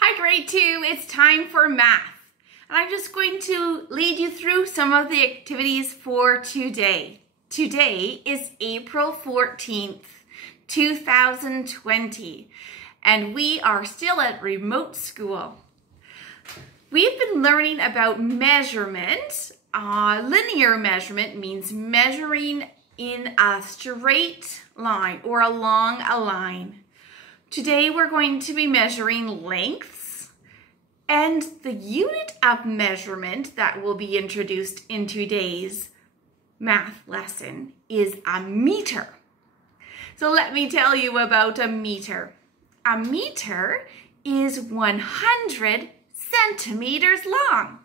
Hi grade 2, it's time for math. And I'm just going to lead you through some of the activities for today. Today is April 14th, 2020, and we are still at remote school. We've been learning about measurement. Linear measurement means measuring in a straight line or along a line. Today we're going to be measuring lengths, and the unit of measurement that will be introduced in today's math lesson is a meter. So let me tell you about a meter. A meter is 100 centimeters long.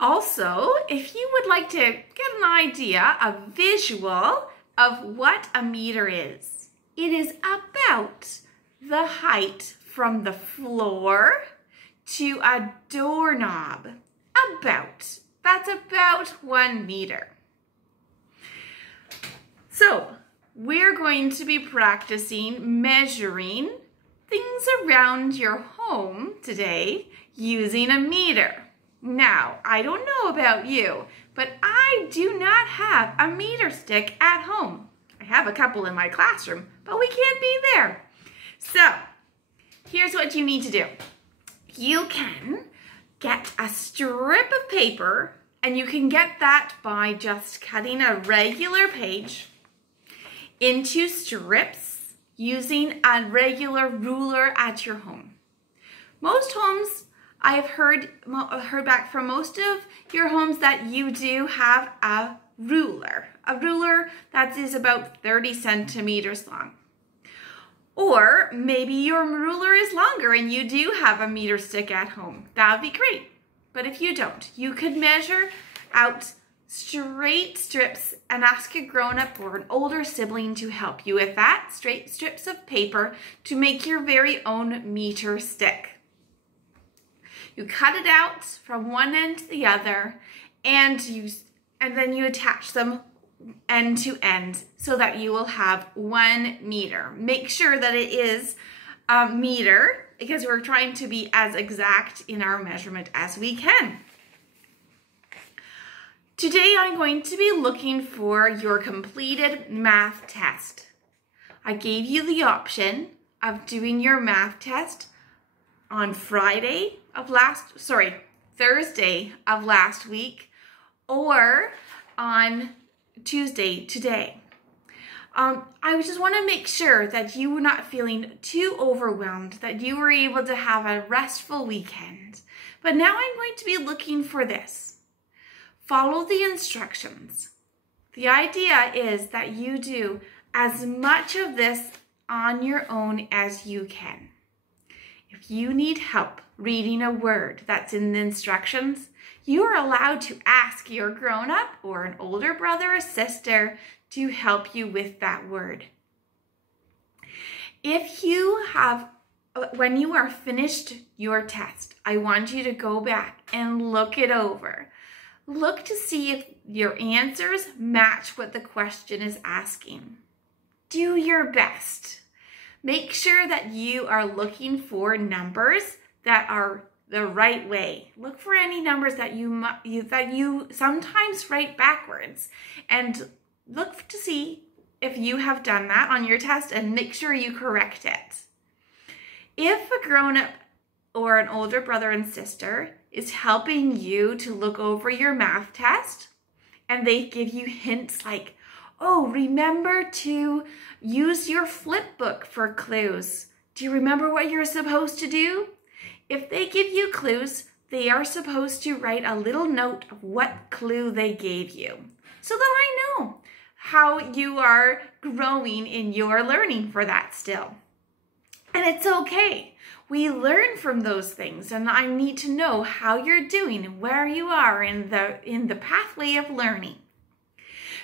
Also, if you would like to get an idea, a visual of what a meter is, it is about the height from the floor to a doorknob. That's about 1 meter. So we're going to be practicing measuring things around your home today using a meter. Now, I don't know about you, but I do not have a meter stick at home. I have a couple in my classroom, but we can't be there. So, here's what you need to do. You can get a strip of paper, and you can get that by just cutting a regular page into strips using a regular ruler at your home. Most homes, I've heard back from most of your homes that you do have a ruler that is about 30 centimeters long. Or maybe your ruler is longer and you do have a meter stick at home. That would be great. But if you don't, you could measure out straight strips and ask a grown-up or an older sibling to help you with that, straight strips of paper to make your very own meter stick. You cut it out from one end to the other, and then you attach them end to end so that you will have 1 meter. Make sure that it is a meter because we're trying to be as exact in our measurement as we can. Today I'm going to be looking for your completed math test. I gave you the option of doing your math test on Thursday of last week, or on Tuesday today. I just want to make sure that you were not feeling too overwhelmed, that you were able to have a restful weekend. But now I'm going to be looking for this. Follow the instructions. The idea is that you do as much of this on your own as you can. If you need help reading a word that's in the instructions, you are allowed to ask your grown-up or an older brother or sister to help you with that word. When you are finished your test, I want you to go back and look it over. Look to see if your answers match what the question is asking. Do your best. Make sure that you are looking for numbers that are the right way. Look for any numbers that you sometimes write backwards, and look to see if you have done that on your test and make sure you correct it. If a grown-up or an older brother and sister is helping you to look over your math test and they give you hints like, oh, remember to use your flip book for clues. Do you remember what you're supposed to do? If they give you clues, they are supposed to write a little note of what clue they gave you so that I know how you are growing in your learning for that still. And it's okay. We learn from those things, and I need to know how you're doing and where you are in the pathway of learning.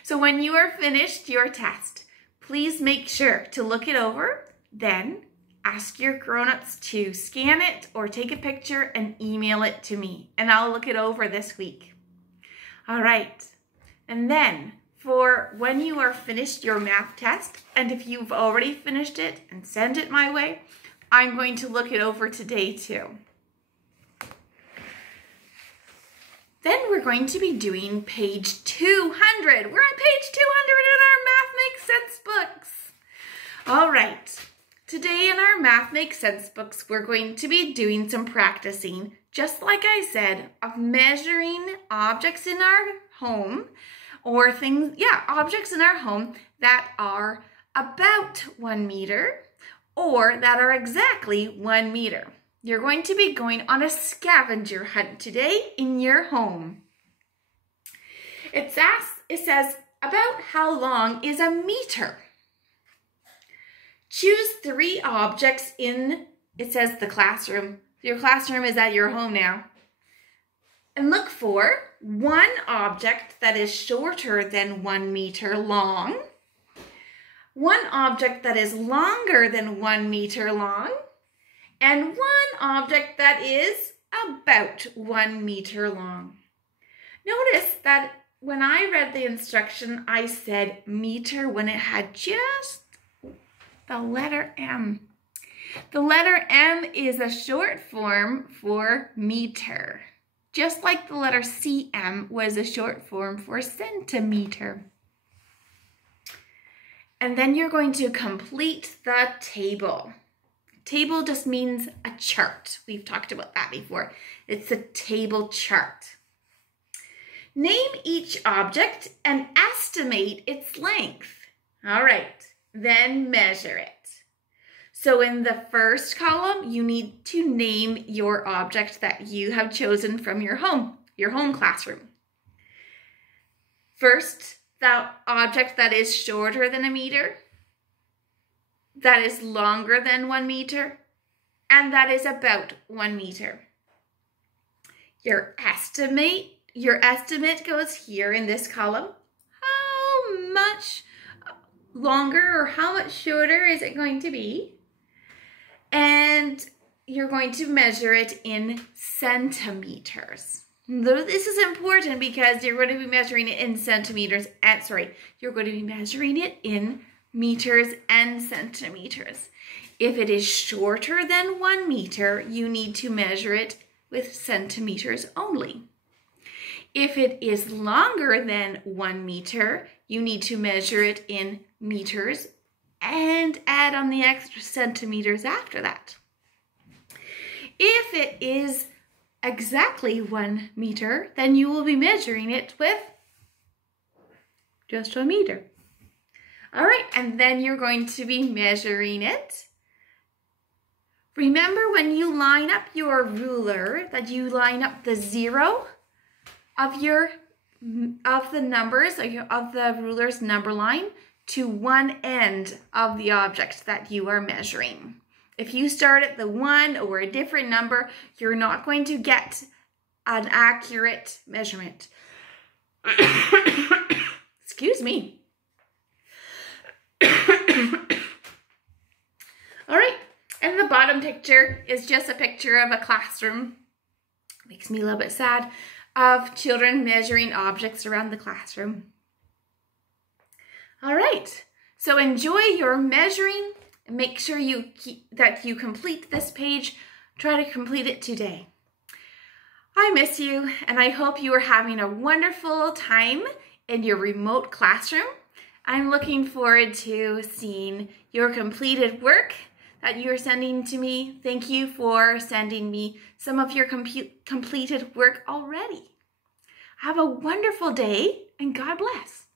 So when you are finished your test, please make sure to look it over, then ask your grown-ups to scan it or take a picture and email it to me, and I'll look it over this week. All right, and then for when you are finished your math test, and if you've already finished it and send it my way, I'm going to look it over today too. Then we're going to be doing page 200. We're on page 200 in our Math Makes Sense books. All right, today in our Math Makes Sense books, we're going to be doing some practicing, just like I said, of measuring objects in our home or things, objects in our home that are about 1 meter or that are exactly 1 meter. You're going to be going on a scavenger hunt today in your home. It says, about how long is a meter? Choose 3 objects in, it says the classroom. Your classroom is at your home now. And look for 1 object that is shorter than 1 meter long, 1 object that is longer than 1 meter long, and 1 object that is about 1 meter long. Notice that when I read the instruction, I said meter when it had just the letter M. The letter M is a short form for meter, just like the letter CM was a short form for centimeter. And then you're going to complete the table. Table just means a chart. We've talked about that before. It's a table chart. Name each object and estimate its length. All right, then measure it. So in the first column, you need to name your object that you have chosen from your home classroom. First, the object that is shorter than a meter, that is longer than 1 meter, and that is about 1 meter. Your estimate goes here in this column. How much longer or how much shorter is it going to be? And you're going to measure it in centimeters. This is important because you're going to be measuring it in centimeters and, you're going to be measuring it in meters and centimeters. If it is shorter than 1 meter, you need to measure it with centimeters only. If it is longer than 1 meter, you need to measure it in meters and add on the extra centimeters after that. If it is exactly 1 meter, then you will be measuring it with just 1 meter. All right, and then you're going to be measuring it. Remember when you line up your ruler that you line up the 0 of the numbers of the ruler's number line to one end of the object that you are measuring. If you start at the 1 or a different number, you're not going to get an accurate measurement. Excuse me. All right, and the bottom picture is just a picture of a classroom. Makes me a little bit sad, of children measuring objects around the classroom. All right, so enjoy your measuring. Make sure that you complete this page. Try to complete it today. I miss you, and I hope you are having a wonderful time in your remote classroom. I'm looking forward to seeing your completed work that you're sending to me. Thank you for sending me some of your completed work already. Have a wonderful day, and God bless.